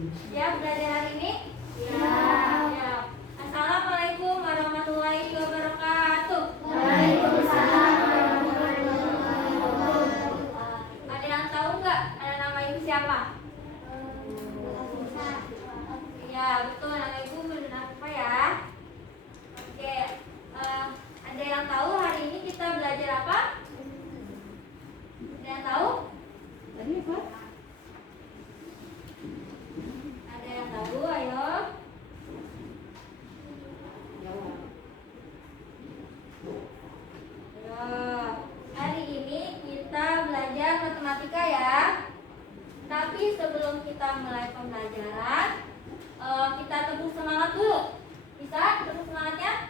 Siap belajar hari ini? Ya. Ya. Assalamualaikum warahmatullahi wabarakatuh. Waalaikumsalam warahmatullahi wabarakatuh. Ada yang tahu nggak ada nama ibu siapa? Ya, betul, nama ibu bernama ya. Oke, ada yang tahu hari ini kita belajar apa? Ada yang tahu? Tadi apa? Ada yang tahu? Ayo. Jawab. Ayo. Hari ini kita belajar matematika ya. Tapi sebelum kita mulai pembelajaran, kita tepuk semangat dulu. Bisa tepuk semangatnya?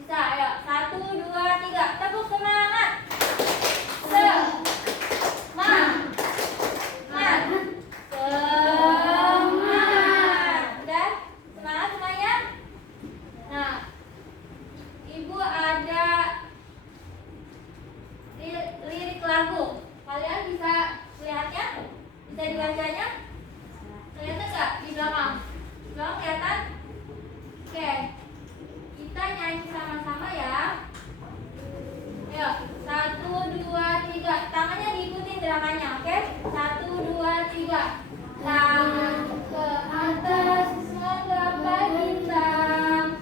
Bisa. Ayo, 1, 2, 3, tepuk semangat. Semangat. Udah? Semangat semuanya? Nah, Ibu ada lirik lagu. Kalian bisa lihatnya? Bisa dibacanya? Kelihatan nggak di belakang? Di belakang kelihatan? Oke, kita nyanyi sama-sama ya. Ayo, 1, 2, 3. Tangannya diikutin gerakannya, oke? 1, 2, 3. Tangan ke atas menggapai bintang,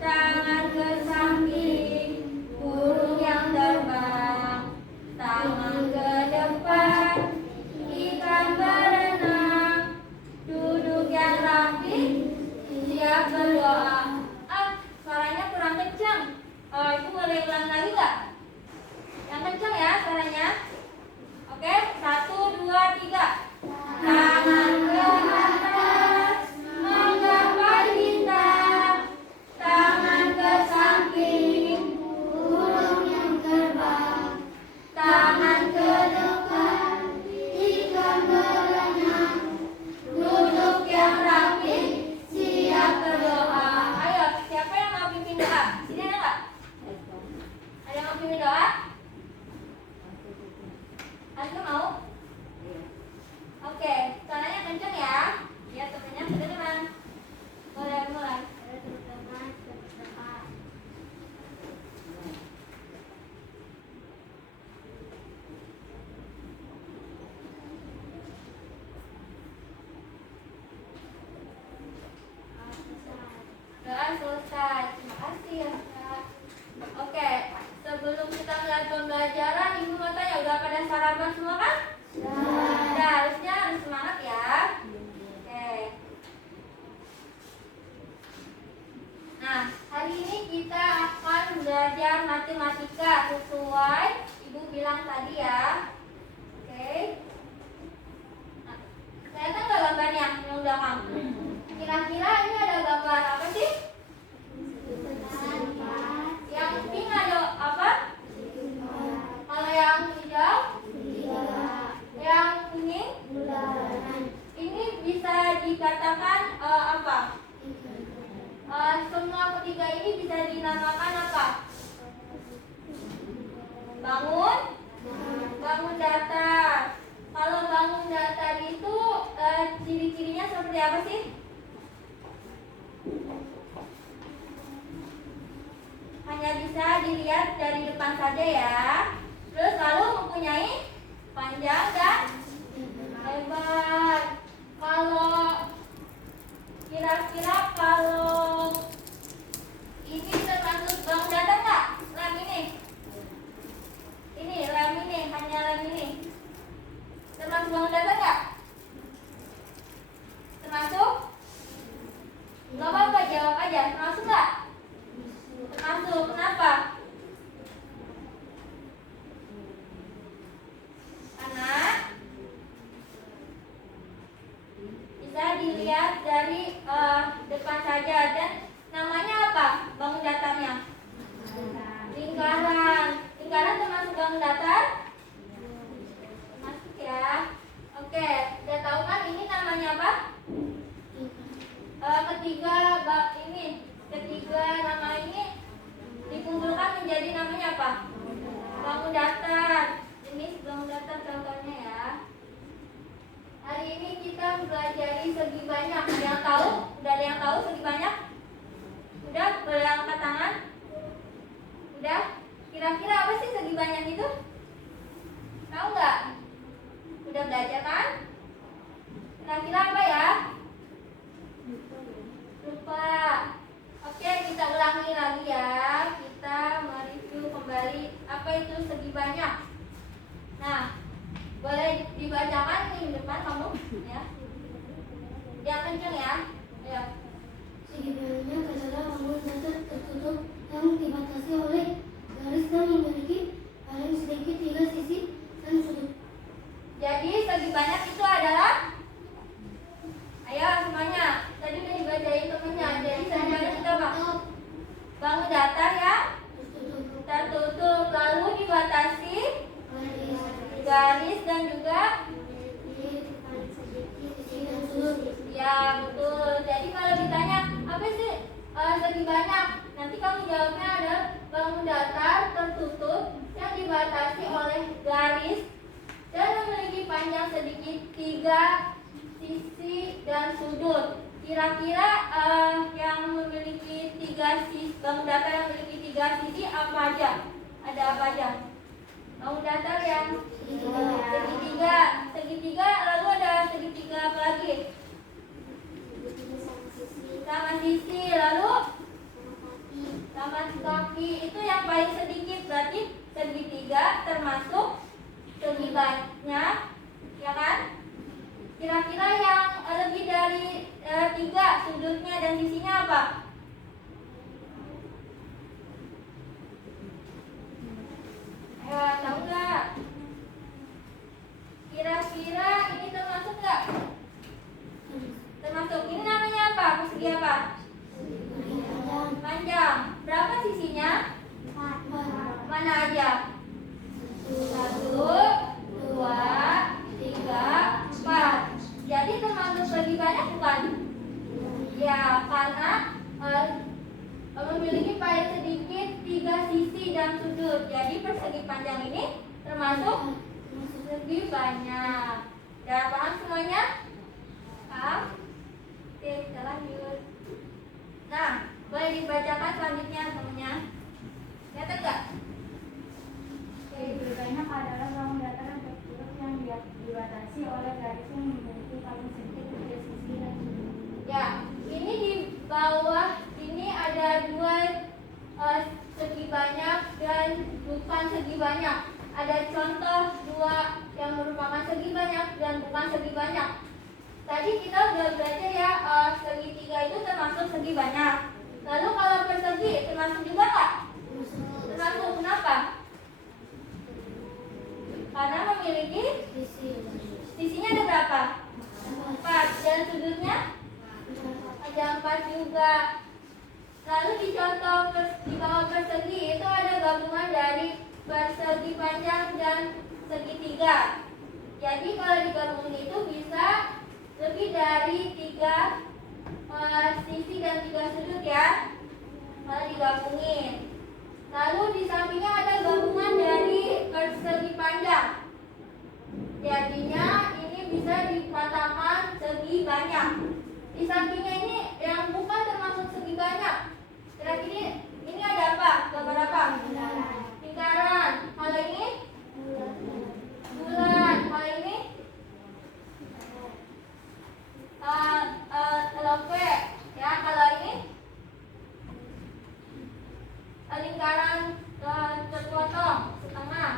tangan ke samping burung yang terbang, tangan ke depan ikan berenang, duduk yang rapi siap berdoa. Suaranya kurang kencang. Ibu boleh ulang lagi nggak? Yang kencang ya suaranya. Oke, 1, 2, 3. Tangan ke atas menggapai bintang, tangan ke samping burung yang terbang, tangan ke depan ikan berenang, duduk yang rapi siap berdoa. Ayo, siapa yang mau pimpin doa? Sini ada nggak? Ada yang mau pimpin doa? Aku mau? Oke, suaranya kenceng ya. Ya, temennya teman. Boleh mulai. Doa selesai. Terima kasih ya, Kak. Oke, sebelum kita mulai pembelajaran, Ibu mau tanya, udah pada sarapan semua kan? Sudah, harusnya harus semangat ya. Oke. Nah, hari ini kita akan belajar matematika sesuai Ibu bilang tadi ya. Oke. Nah, kelihatan nggak gambarnya yang belakang? Kira-kira ini ada gambar apa sih? Yang pink ada apa? Kalau yang hijau? Yang kuning? Ini bisa dikatakan apa? Semua ketiga ini bisa dinamakan apa? Bangun datar. Kalau bangun datar itu ciri-cirinya seperti apa sih? Hanya bisa dilihat dari depan saja ya. Terus lalu mempunyai panjang dan lebar. Kira-kira kalau ini termasuk bangun datar nggak? Lem ini. Ini lem ini, hanya lem ini. Termasuk bangun datar nggak? Termasuk? Gak apa-apa, jawab aja. Termasuk nggak? Termasuk. Kenapa? Karena bisa dilihat dari depan saja. Dan namanya apa? Bangun datarnya? Lingkaran. Lingkaran termasuk bangun datar? Termasuk ya. Oke, udah tahu kan ini namanya apa? Ketiga nama ini dikumpulkan menjadi namanya apa? Bangun datar. Jenis bangun datar contohnya ya. Hari ini kita mempelajari banyak. Nah, boleh dibacakan di depan kamu ya. Yang kencang ya. Ayo. Segi banyak adalah bangun datar tertutup yang dibatasi oleh garis dan memiliki paling sedikit 3 sisi dan sudut. Jadi segi banyak itu adalah, ayo semuanya, tadi udah dibacain temennya. Jadi segi banyak itu apa? Bangun datar ya, tertutup, lalu dibatasi garis dan juga ya betul. Jadi kalau ditanya apa sih segi banyak, nanti kamu jawabnya ada bangun datar tertutup yang dibatasi oleh garis dan memiliki panjang sedikit 3 sisi dan sudut. Kira-kira yang memiliki 3 sisi, bangun datar yang memiliki 3 sisi apa aja? Ada apa aja? Bangun datar yang segitiga, lalu ada segitiga apa lagi? Sama sisi, lalu sama kaki. Itu yang paling sedikit, berarti segitiga termasuk segi banyak, ya kan? Kira-kira yang lebih dari 3 sudutnya dan sisinya apa? Ayo, tahu nggak? Kira-kira ini termasuk nggak? Termasuk. Ini namanya apa? Persegi apa? Panjang. Berapa sisinya? Mana aja? 1, 2, 3, 4. Jadi termasuk segi banyak bukan? Ya, karena memiliki paling sedikit 3 sisi dan sudut. Jadi persegi panjang ini termasuk segi banyak. Udah paham semuanya? Paham? Oke, kita lanjut. Nah, boleh dibacakan selanjutnya semuanya. Lihat enggak? Segi banyak adalah bangun datar yang tertutup yang dibatasi oleh garis yang memiliki paling sedikit 3 sisi dan sudut. Ya, ini di bawah ini ada 2 segi banyak dan bukan segi banyak. Ada contoh 2 yang merupakan segi banyak dan bukan segi banyak. Tadi kita udah belajar ya, segitiga itu termasuk segi banyak. Lalu kalau persegi termasuk juga nggak? Termasuk. Kenapa? Karena memiliki sisinya ada berapa? 4. Dan sudutnya ada 4 juga. Lalu di contoh di bawah persegi itu ada gabungan dari persegi panjang dan segitiga. Jadi kalau digabungin itu bisa lebih dari 3 sisi dan 3 sudut ya. Kalau digabungin. Lalu di sampingnya ada gabungan dari persegi panjang. Jadinya ini bisa dikatakan segi banyak. Di sampingnya ini yang bukan termasuk segi banyak. Kira-kira ini ada apa? Gambar apa? Lingkaran. Kalau ini bulan. Kalau ini lope. Ya, kalau ini lingkaran terpotong setengah.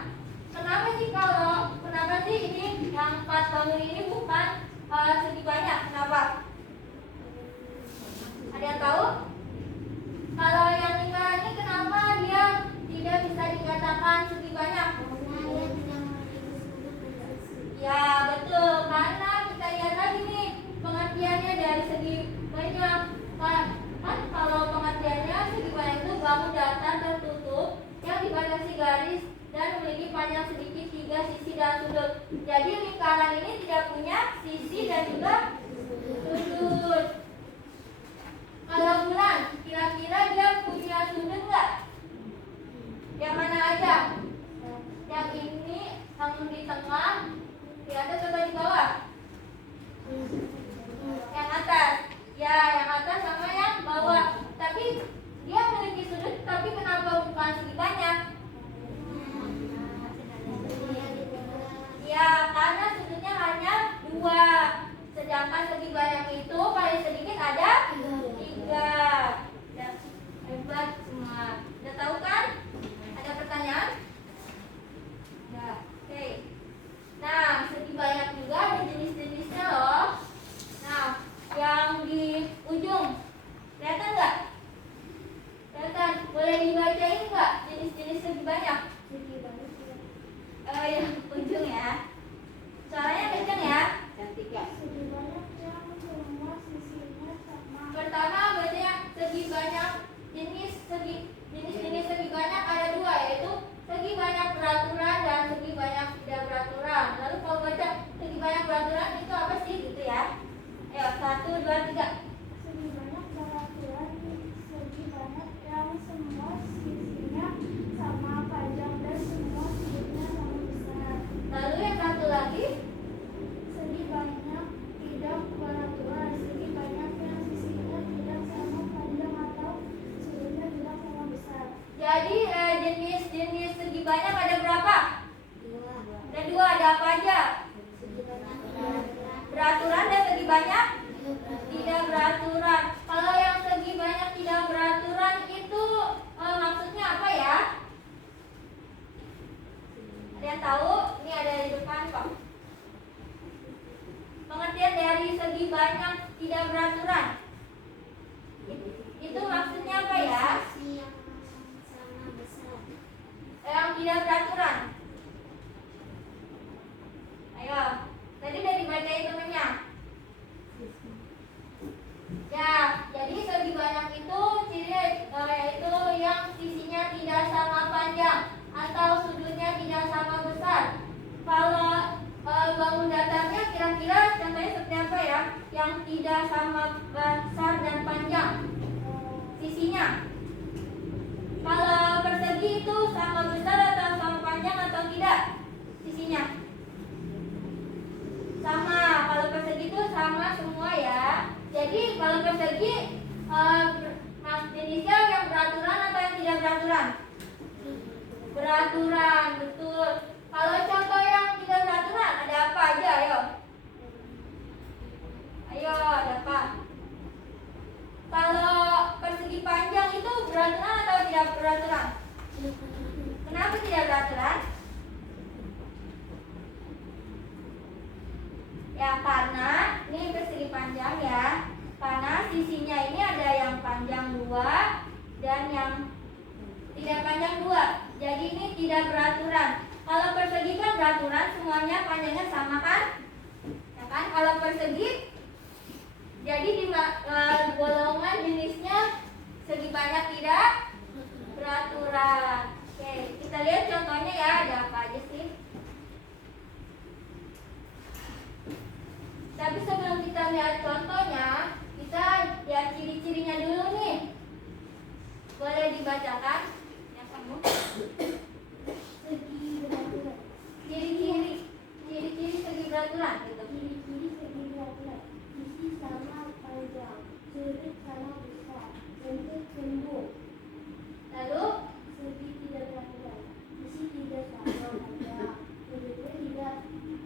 Kenapa sih ini yang 4 bangun ini bukan segi banyak? Kenapa? Ada yang tahu? Kalau yang lingkaran ini kenapa dia tidak bisa dikatakan segi banyak? Ya betul, karena kita lihat lagi nih pengertiannya dari segi banyak. Kan kalau pengertiannya segi banyak itu bangun datar tertutup yang dibatasi garis dan memiliki panjang sedikit 3 sisi dan sudut. Jadi lingkaran ini tidak punya sisi dan juga sudut. Kalau bulan, kira-kira dia punya sudut nggak? Yang mana aja? Yang ini, yang di tengah, di atas atau di bawah? Yang atas. Ya, yang atas sama yang bawah. Tapi dia memiliki sudut, tapi kenapa bukan segi banyak? Ya, karena sudutnya hanya 2. Sedangkan segi banyak itu paling sedikit ada 3. Ya, hebat semua. Udah tahu kan? Ada pertanyaan? Kalian tahu? Ini ada di depan kok. Pengertian dari segi banyak tidak beraturan. Itu maksudnya apa ya? Sisi yang sama besar. Yang tidak beraturan. Ayo, tadi udah dibacain temennya. Ya, jadi segi banyak itu cirinya yaitu yang sisinya tidak sama panjang atau sudutnya tidak sama besar. Kalau bangun datarnya kira-kira contohnya seperti apa ya? Yang tidak sama besar dan panjang sisinya. Kalau persegi itu sama besar atau sama panjang atau tidak sisinya? Sama. Kalau persegi itu sama semua ya. Jadi kalau persegi jenisnya yang beraturan atau yang tidak beraturan? Beraturan, betul. Kalau contoh yang tidak beraturan ada apa aja? Ayo, ada apa? Kalau persegi panjang itu beraturan atau tidak beraturan? Kenapa tidak beraturan? Ya karena ini persegi panjang ya. Karena sisinya ini ada yang panjang 2 dan yang tidak panjang 2. Jadi ini tidak beraturan. Kalau persegi kan beraturan, semuanya panjangnya sama kan? Ya kan? Kalau persegi jadi di golongan jenisnya segi banyak tidak beraturan. Oke, kita lihat contohnya ya, ada apa aja sih? Tapi sebelum kita lihat contohnya, kita lihat ciri-cirinya dulu nih. Boleh dibacakan? Ya kamu. Segi beraturan. Ciri-ciri segi beraturan gitu. Ciri-ciri segi beraturan. Sisi sama panjang, sudut sama besar, bentuk sembung. Lalu Segi tidak beraturan. Sisi tidak sama panjang, sudutnya tidak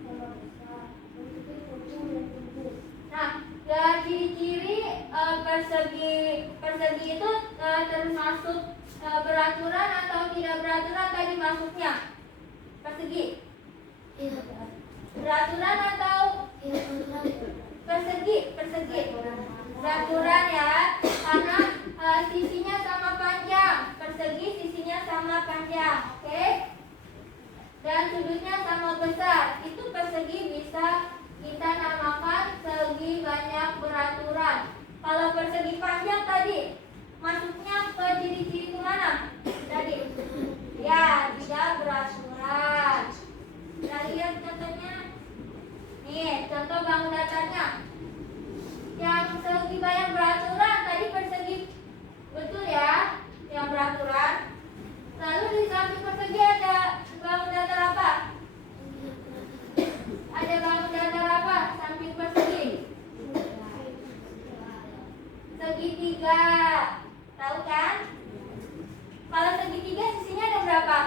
sama besar, bentuknya sembung dan sembung. nah, ya ciri-ciri persegi itu termasuk beraturan atau tidak beraturan tadi masuknya? Persegi Tidak beraturan atau persegi beraturan ya, karena sisinya sama panjang. Persegi sisinya sama panjang, oke? Dan sudutnya sama besar. Itu persegi bisa kita namakan segi banyak beraturan. Kalau persegi panjang tadi masuknya ke ciri-ciri kemana tadi? Ya, tidak beraturan. Kita lihat contohnya. Nih, contoh bangun datarnya. Yang segi banyak beraturan tadi persegi, betul ya? Yang beraturan. Lalu di samping persegi ada bangun datar apa? Ada bangun datar apa samping persegi? Segitiga. Tahu kan? Kalau segitiga sisinya ada berapa?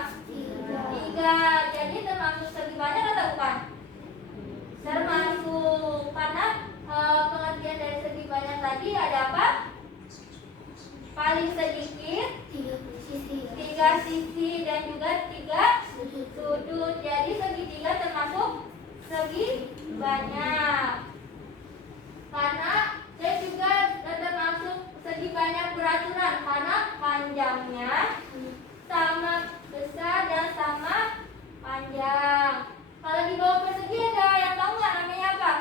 3. Jadi termasuk segi banyak atau bukan? Termasuk, karena pengertian dari segi banyak tadi ada apa? Paling sedikit 3 sisi dan juga 3 sudut. Jadi segitiga termasuk segi banyak. Karena dia juga termasuk segi banyak beraturan karena panjangnya sama besar dan sama panjang. Kalau di bawah persegi ada yang tahu nggak namanya apa?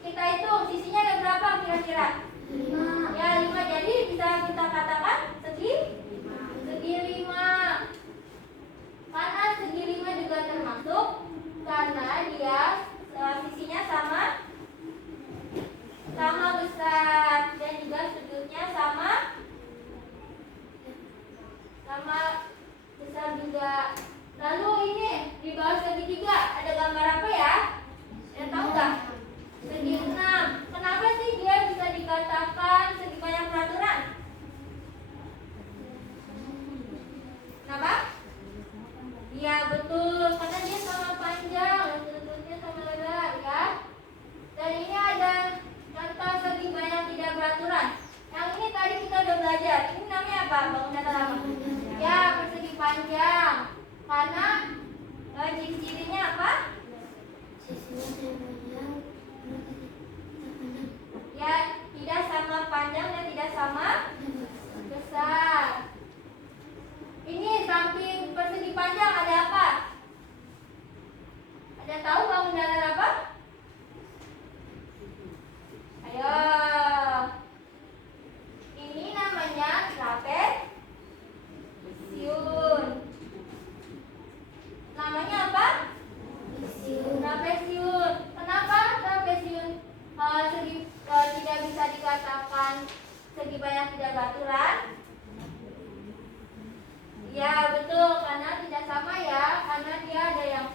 Kita hitung sisinya ada berapa kira-kira? 5. Ya 5. Jadi bisa kita katakan segi 5. Karena segi 5 juga termasuk karena dia sisinya sama besar dan juga sudutnya sama besar juga. Lalu ini di bawah segitiga ada gambar apa ya? Yang tahu nggak? Segi 6. Kenapa sih dia bisa dikatakan segi banyak peraturan? Kenapa? Iya betul, karena dia sama panjang dan sudutnya sama lebar ya. Dan ini ada contoh segi banyak tidak beraturan. Yang ini tadi kita udah belajar. Ini namanya apa? Bangun datar apa? Ya, persegi panjang. Karena ciri-cirinya apa? Sisinya tidak panjang, Ya, tidak sama panjang dan tidak sama besar. Ini samping persegi panjang ada apa? Ada tahu bangun datar apa? Ayo. Ini namanya trapesiun. Namanya apa? Trapesiun. Kenapa trapesiun tidak bisa dikatakan segi banyak tidak beraturan? Ya betul, karena tidak sama ya. Karena dia ada yang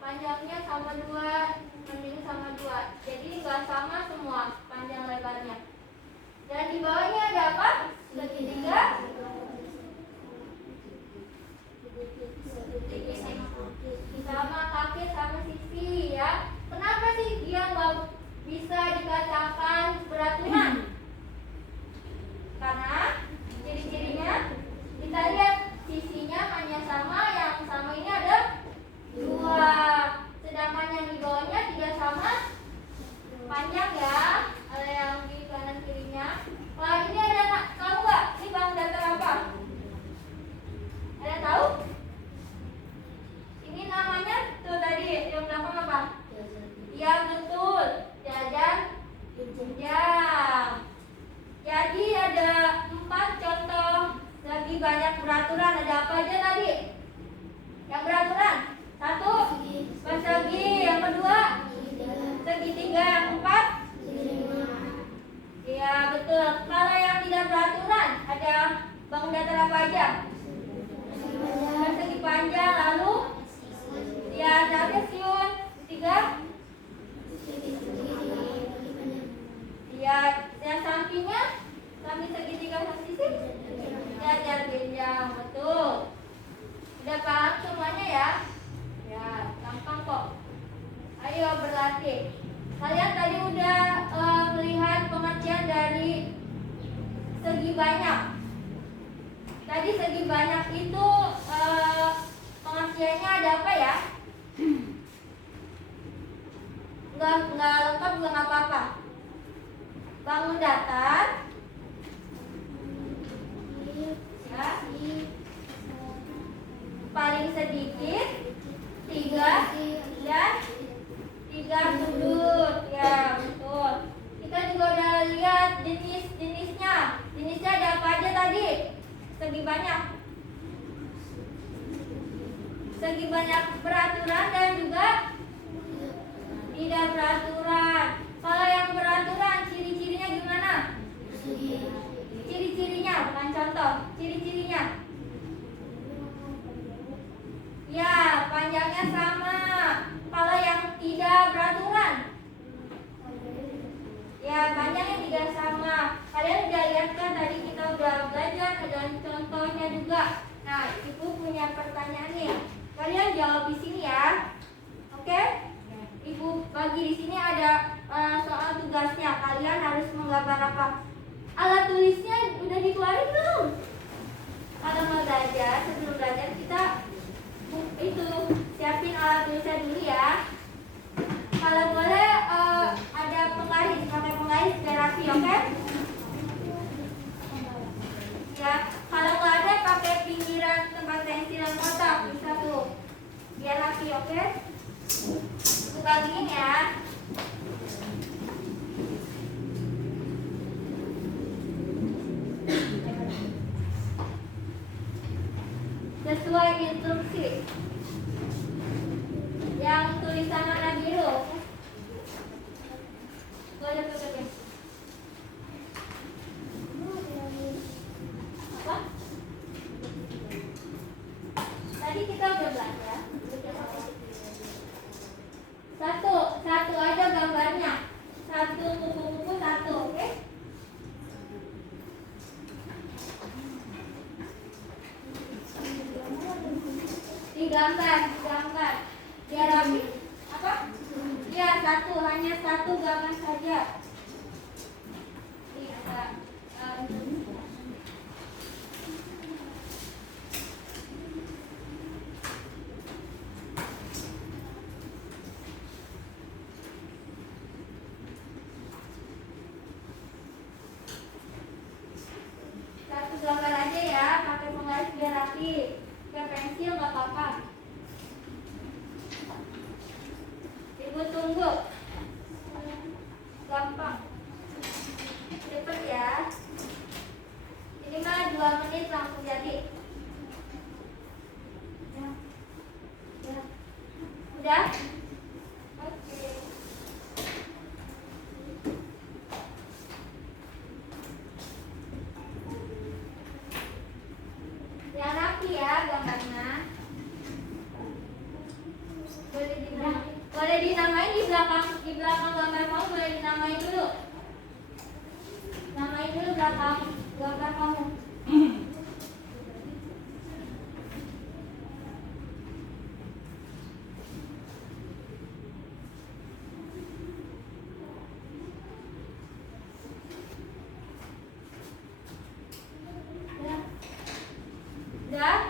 panjangnya sama 2, panjangnya sama 2. Jadi nggak sama semua panjang lebarnya. Dan di bawahnya ada apa? Segitiga. Sama kaki sama sisi ya. Kenapa sih dia nggak bisa dikatakan beraturan? Karena ciri-cirinya kita lihat sisinya hanya sama, yang sama ini ada 2. Sedangkan yang di bawahnya tidak sama panjang ya. Ada yang di kanan kirinya. Wah, ini ada tahu nggak? Ini bangun datar apa? Ada tahu? Ini namanya tuh tadi yang belakang apa? Ya betul, jajan jenjang. Jadi ada 4 contoh segi banyak beraturan. Ada apa aja tadi? Yang beraturan? 1, persegi. Yang kedua, segitiga. Yang 4, ya betul. Kalau yang tidak beraturan ada bangun datar apa aja? Persegi panjang. Lalu ya trapesiun. Ketiga, ya yang sampingnya, samping segitiga sama sisi, jajar genjang. Betul. Udah paham semuanya ya? Ya, gampang kok. Ayo berlatih. Kalian tadi udah melihat pengertian dari segi banyak. Tadi segi banyak itu pengertiannya ada apa ya? Nggak lengkap juga nggak apa-apa. Bangun datar ya, paling sedikit 3 dan 3 sudut. Ya betul. Kita juga udah lihat jenisnya. Jenisnya ada apa aja tadi? Segi banyak. Segi banyak beraturan dan juga tidak beraturan. Kalau yang beraturan ciri-cirinya gimana? Ciri-cirinya bukan contoh. Ciri-cirinya. Ya, panjangnya sama. Kalau yang tidak beraturan, ya panjangnya tidak sama. Kalian udah lihat kan tadi kita udah belajar dan contohnya juga. Nah, Ibu punya pertanyaan nih. Kalian jawab di sini ya. Oke? Ibu bagi di sini ada soal tugasnya. Kalian harus menggambar apa? Alat tulisnya udah dikeluarin belum? Kalau mau belajar, sebelum belajar kita itu siapin alat tulisnya dulu ya. Kalau boleh ada penggaris, pakai penggaris biar rapi, oke? Ya, kalau nggak ada pakai pinggiran tempat pensil yang kotak, bisa tuh, biar rapi, oke? Aku bagiin ya. Sesuai instruksi. Yang tulisan warna biru. Boleh pakai. Apa? Tadi kita udah belajar. Satu aja gambarnya. Satu kupu-kupu satu, oke? Digambar. Biar rapi. Apa? Ya, hanya satu gambar saja. Udah? Oke. Yang rapi ya gambarnya. Boleh dinamain di belakang gambar kamu, boleh dinamain dulu. Namain dulu belakang gambar kamu. Udah?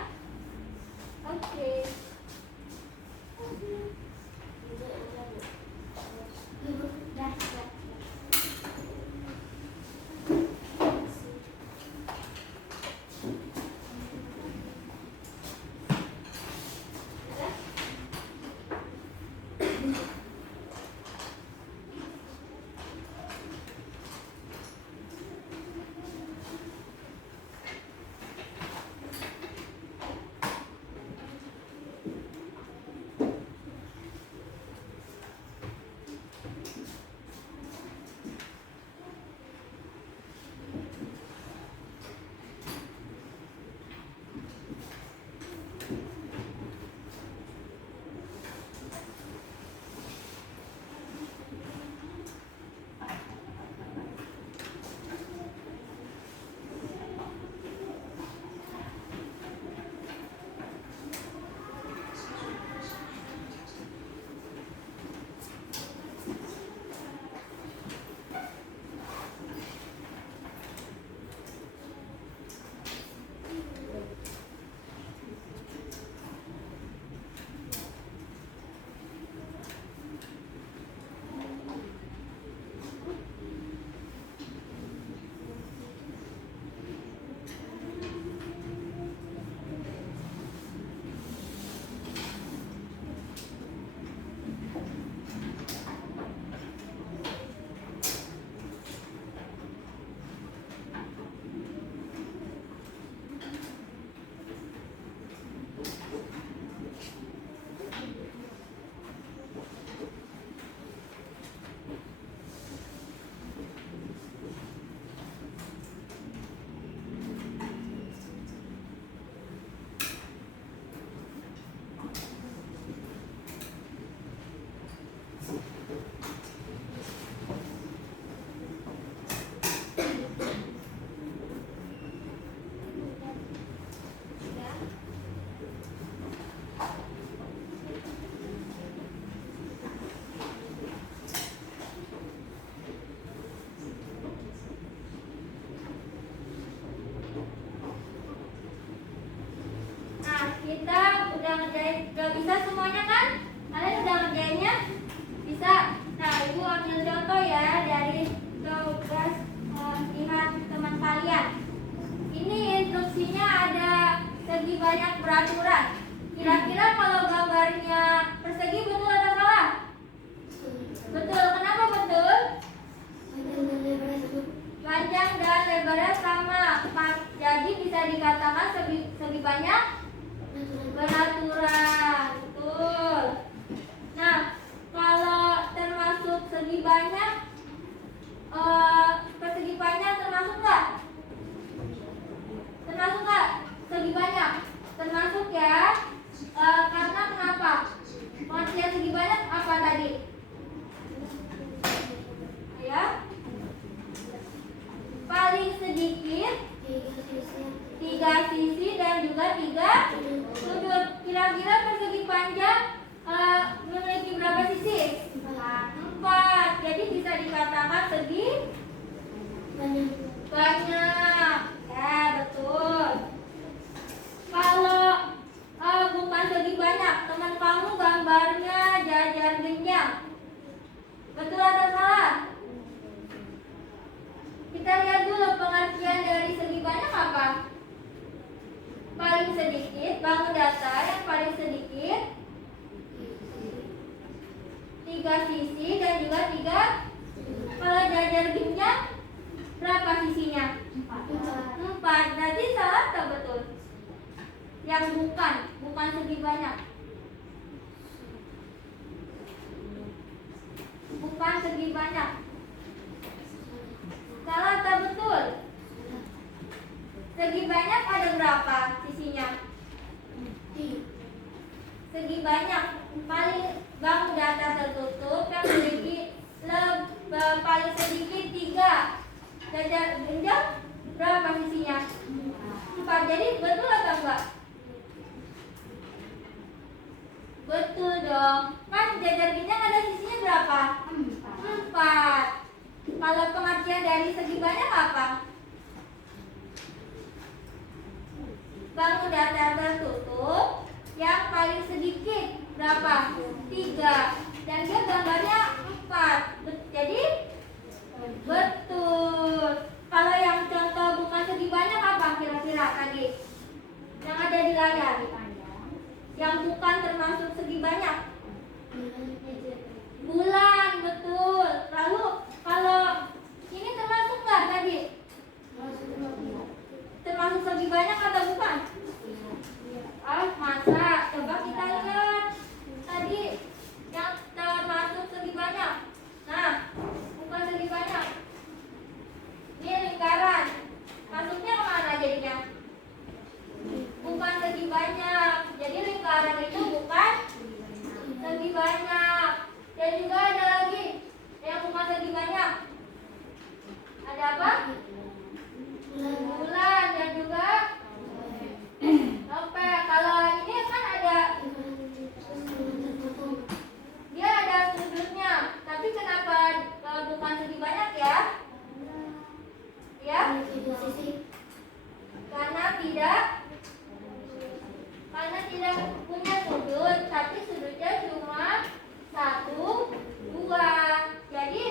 Oke. Udah. Kita udah ngerjain, udah bisa semuanya kan? Kalian udah ngerjainnya? Bisa? Nah, Ibu ambil contoh ya dari tugas lihat teman kalian. Ini instruksinya ada segi banyak peraturan. Kira-kira kalau gambarnya persegi betul atau salah? Betul. Kenapa betul? Panjang dan lebarnya sama. Jadi bisa dikatakan segi banyak peraturan. Betul. Nah, kalau termasuk segi banyak, persegi panjang termasuk nggak? Termasuk nggak? Segi banyak termasuk ya. Karena kenapa? Pengertian segi banyak apa tadi? Ya, paling sedikit 3 sisi dan juga 3 sudut. Kira-kira persegi panjang memiliki berapa sisi? 4. Jadi bisa dikatakan segi banyak. Ya, betul. Kalau bukan segi banyak, teman kamu gambarnya jajar genjang. Betul atau salah? Kita lihat dulu pengertian dari segi banyak apa? Paling sedikit, bangun datar yang paling sedikit 3 sisi dan juga 3. Kalau jajar genjang berapa sisinya? 4. Berarti salah atau betul? Yang bukan segi banyak. segi banyak? Salah atau betul? Segi banyak ada berapa sisinya? Segi banyak paling bangku data tertutup yang memiliki paling sedikit 3. Jajar genjang berapa sisinya? 4. Jadi betul atau enggak? Betul dong. Kan jajar genjang ada sisinya berapa? 4. Kalau pengertian dari segi banyak apa? Bangku data tertutup yang paling sedikit berapa? 3. Dan dia gambarnya 4. Jadi betul. Kalau yang contoh bukan segi banyak apa kira-kira tadi? Yang ada di layar. Yang bukan termasuk segi banyak. Bulan, betul. Lalu kalau ini termasuk nggak tadi? Termasuk segi banyak atau bukan? Masa? Coba kita lihat tadi yang termasuk segi banyak. Nah, bukan segi banyak. Ini lingkaran. Masuknya kemana jadinya? Bukan segi banyak. Jadi lingkaran itu bukan segi banyak. Dan juga ada lagi yang bukan segi banyak. Ada apa? Bulan dan juga oke. Kalau ini kan ada dia ada sudutnya. Tapi kenapa bukan segi banyak ya? Ya? Karena tidak punya sudut, tapi sudutnya cuma 1, 2. Jadi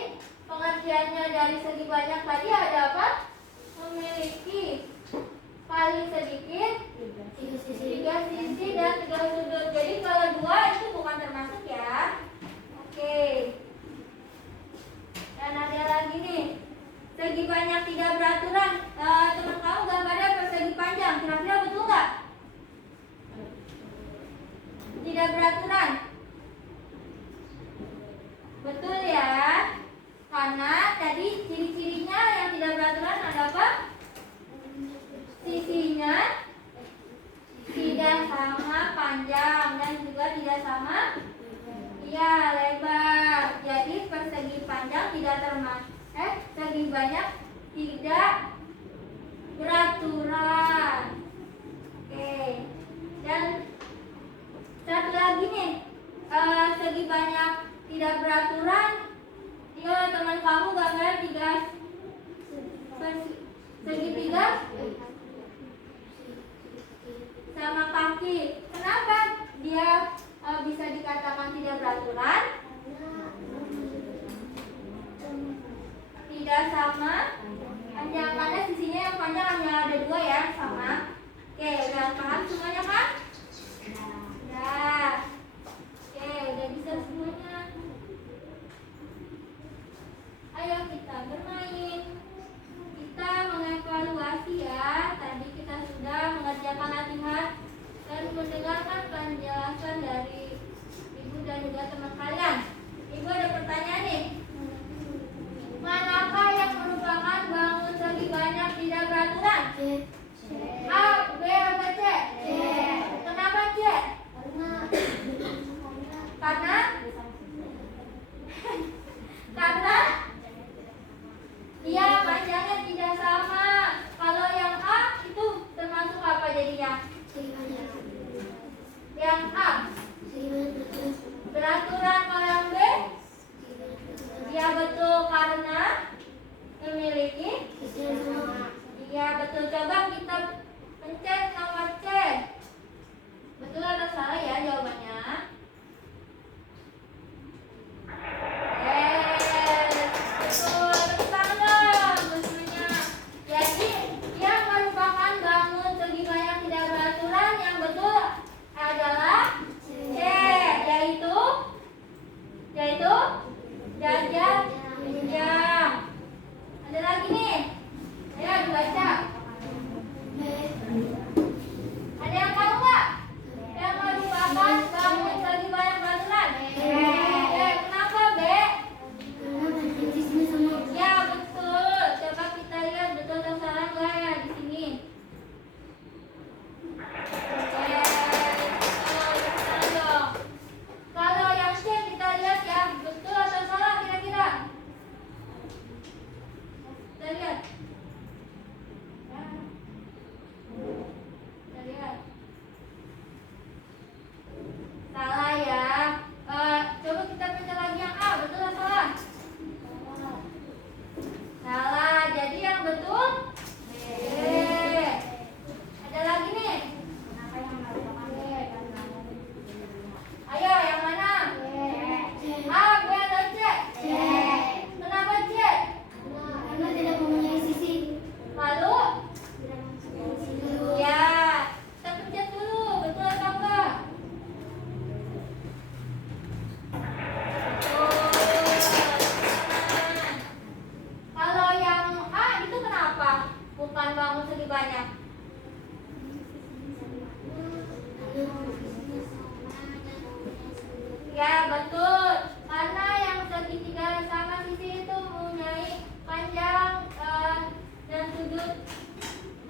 pengertiannya dari segi banyak tadi ada apa? Memiliki paling sedikit 3 sisi dan 3 sudut. Jadi kalau 2 itu bukan termasuk ya. Oke. Dan ada lagi nih, segi banyak tidak beraturan. Teman kamu gambarnya persegi panjang. Kira-kira betul nggak? Tidak beraturan. Betul ya. Karena tadi ciri-cirinya yang tidak beraturan ada apa? Sisinya tidak sama panjang dan juga tidak sama lebar. Jadi persegi panjang tidak termasuk segi banyak tidak beraturan. Oke. Dan satu lagi nih, segi banyak tidak beraturan. Yo, teman kamu gambar 3 segi 3 sama kaki. Kenapa dia bisa dikatakan tidak beraturan? Tidak sama panjang, karena sisinya yang panjang hanya ada 2 ya, sama. Oke, udah paham semuanya kan? Udah. Oke, udah bisa semuanya. Ayo kita bermain. Kita mengevaluasi ya. Tadi kita sudah mengerjakan latihan dan mendengarkan penjelasan dari ibu dan juga teman kalian. Ibu ada pertanyaan nih. Manakah yang merupakan bangun segi banyak tidak beraturan? A, B, atau C? Kenapa C? Karena dia panjangnya tidak sama. Kalau yang A itu termasuk apa jadinya? Yang A beraturan. betul. Karena yang segitiga sama sisi itu mempunyai panjang dan sudut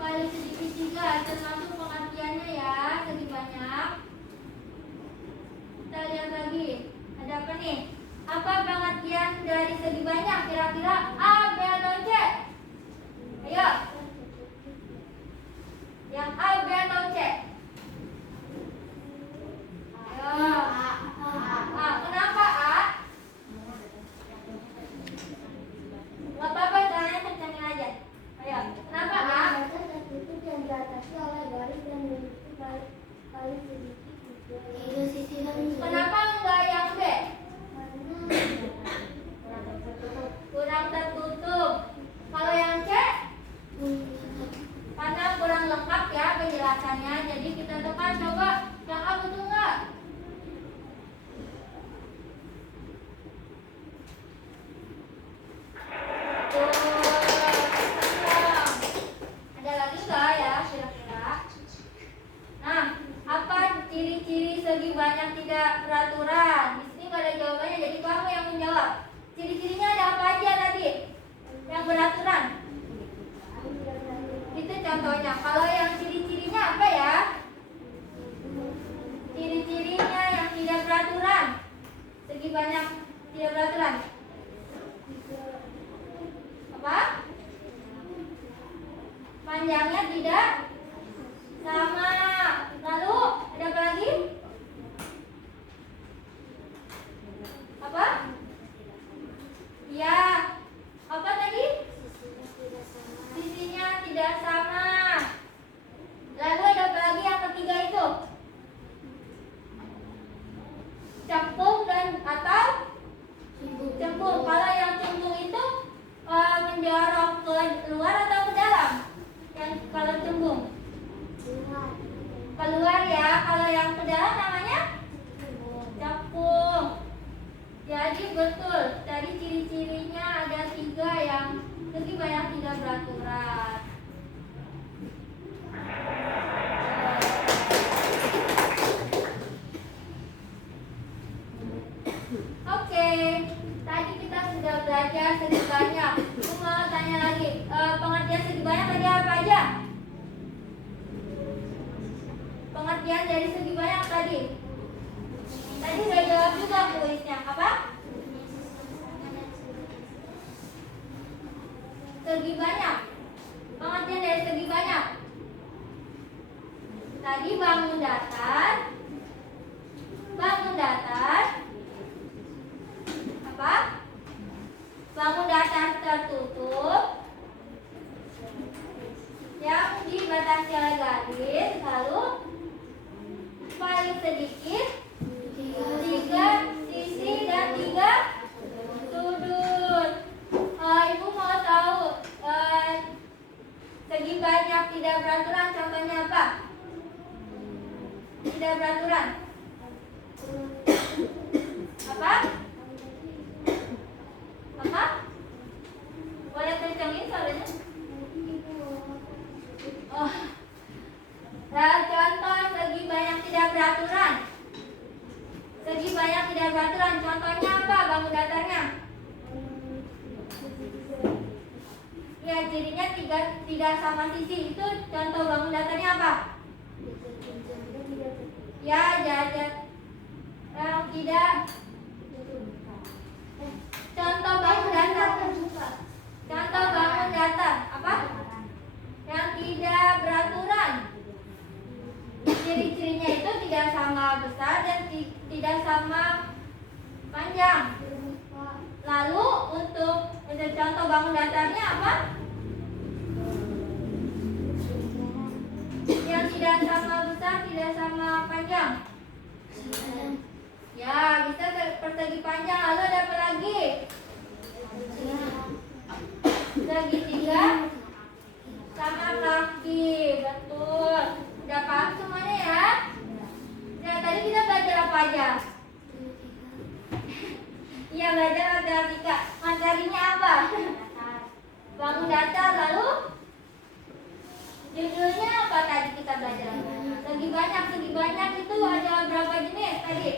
paling sedikit 3, termasuk pengertiannya ya, segi banyak. Kita lihat lagi, ada apa nih? Apa pengertian dari segi banyak? Kira-kira A, B, atau C? Ayo. Yang A, B, atau C? Ayo. A. Kenapa A? Gak apa-apa, caranya kencangin aja. Ayo. Kenapa A? Batas tertutup yang diatasi oleh garis dan memiliki paling sedikit 3 sisi dan Kenapa enggak yang B? Kurang tertutup. Kurang tertutup. Kalau yang C? Karena kurang lengkap ya penjelasannya. Jadi kita tekan, coba yang A betul nggak? Tuh, ada lagi nggak ya kira-kira? Nah, apa ciri-ciri segi banyak tidak beraturan? Di sini nggak ada jawabannya, jadi kamu yang menjawab. Ciri-cirinya ada apa aja tadi? Yang beraturan? Itu contohnya. Kalau yang ciri-cirinya apa ya? Ciri-cirinya yang tidak beraturan. Segi banyak tidak beraturan. Apa? Panjangnya tidak sama. Lalu ada apa lagi? Apa? Ya. Apa tadi? Sisinya tidak sama. Lalu ada apa lagi yang ketiga itu? Cembung dan atau cembung. Kalau yang cembung itu menjorok ke luar atau ke dalam? Yang kalau cembung keluar ya. Kalau yang ke dalam namanya cembung. Jadi betul. Tadi ciri-cirinya ada 3 yang segi banyak tidak beraturan. Oke, tadi kita sudah belajar segi banyak. Aku mau tanya lagi, pengertian segi banyak tadi apa aja? Pengertian dari segi banyak tadi. Tadi udah jawab juga kuisnya. Apa? Segi banyak. Pengertian dari segi banyak. Tadi bangun datar. Bangun datar. Apa? Bangun datar tertutup yang dibatasi oleh garis, lalu paling sedikit 3 sisi dan 3 sudut. Ibu mau tahu segi banyak tidak beraturan contohnya apa? Tidak beraturan. Apa? Apa? Boleh kencangin suaranya? Oh. Nah, contoh segi banyak tidak beraturan. Segi banyak tidak beraturan. Contohnya apa? Bangun datarnya. Ya, cirinya tidak sama sisi. Itu contoh bangun datarnya apa? Ya, jajar yang tidak. Contoh bangun datar. Contoh bangun datar apa? Yang tidak beraturan. Ciri-cirinya itu tidak sama besar dan tidak sama panjang. Lalu untuk contoh bangun datarnya apa? Yang tidak sama besar, tidak sama panjang. Ya, bisa persegi panjang. Lalu ada apa lagi? Segitiga sama kaki. Betul. Udah paham semuanya ya? Nah, tadi kita belajar apa aja? Iya, belajar matematika. Materinya apa? Bangun datar. Lalu judulnya apa tadi kita belajar? Segi banyak. Segi banyak itu ada berapa jenis tadi?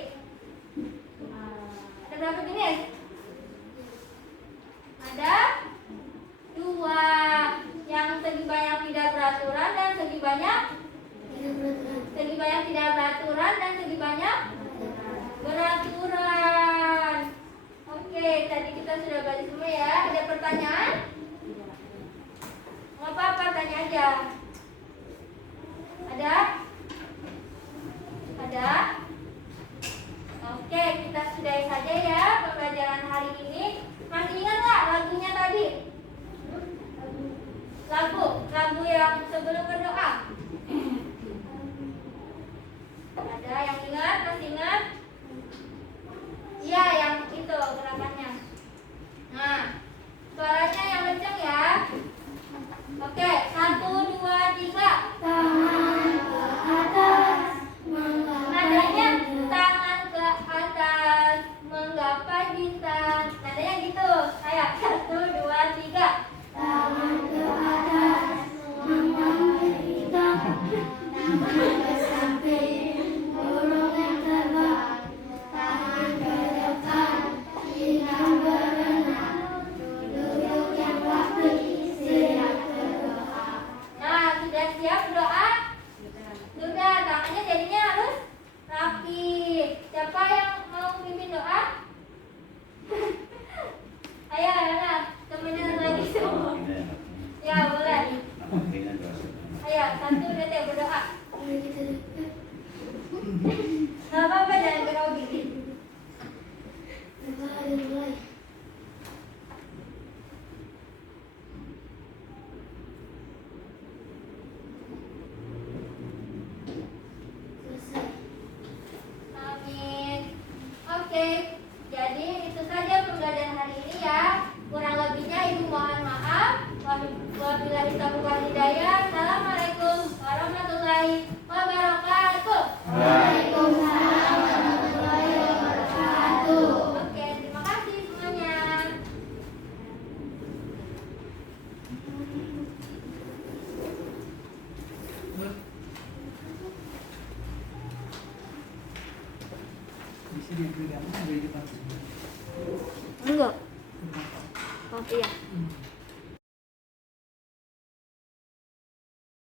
lagu yang sebelum berdoa. Ada yang ingat? Masih ingat? Iya, yang itu gerakannya. Nah, suaranya yang kencang ya. Oke, 1, 2, 3. Tangan ke atas, Nadanya tangan ke atas, menggapai bintang. Nadanya gitu. Kayak 1, 2, 3. tangan ke atas, menggambar bintang, tangan ke samping, burung yang terbang, tangan ke depan, bintang berenang, duduk yang rapi, siap berdoa. Nah, sudah siap berdoa? Sudah, tangannya jadinya harus rapi. Siapa yang mau pimpin doa? Ayo, anak, temenan lagi semua. Ya, boleh. Ayo, 1, 2, 3, berdoa. Mari kita dekat, Gak apa-apa, jangan grogi. coba ada mulai. Selesai. Amin. Oke, jadi itu saja pembelajaran hari ini ya. Kurang lebihnya Ibu mohon maaf. Wabillahi taufiq wal hidayah. Assalamualaikum warahmatullahi wabarakatuh. Waalaikumsalam warahmatullahi wabarakatuh. Oke, terima kasih semuanya. Bisa diberikan dari depan. Enggak. Oh iya.